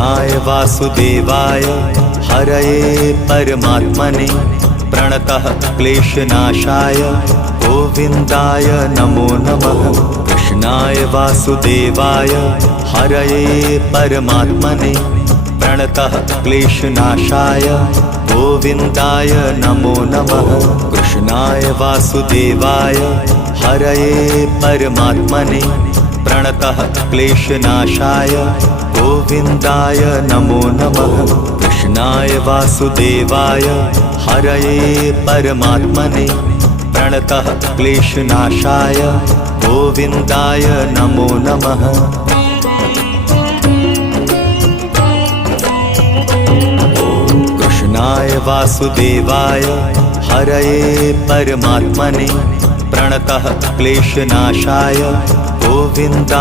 कृष्णाय वासुदेवाय हरये परमात्मने प्रणतः क्लेशनाशाय गोविन्दाय नमो नमः। कृष्णाय वासुदेवाय हरये परमात्मने प्रणतः क्लेशनाशाय गोविन्दाय नमो नमः। कृष्णाय वासुदेवाय हरये परमात्मने प्रणतः क्लेशनाशाय गोविन्दाय नमो नमः। कृष्णाय वासुदेवाय हरये परमात्मने प्रणतः क्लेशनाशाय गोविन्दाय नमो नमः। कृष्णाय वासुदेवाय हरये परमात्मने प्रणतः क्लेशनाशाय गोविन्दाय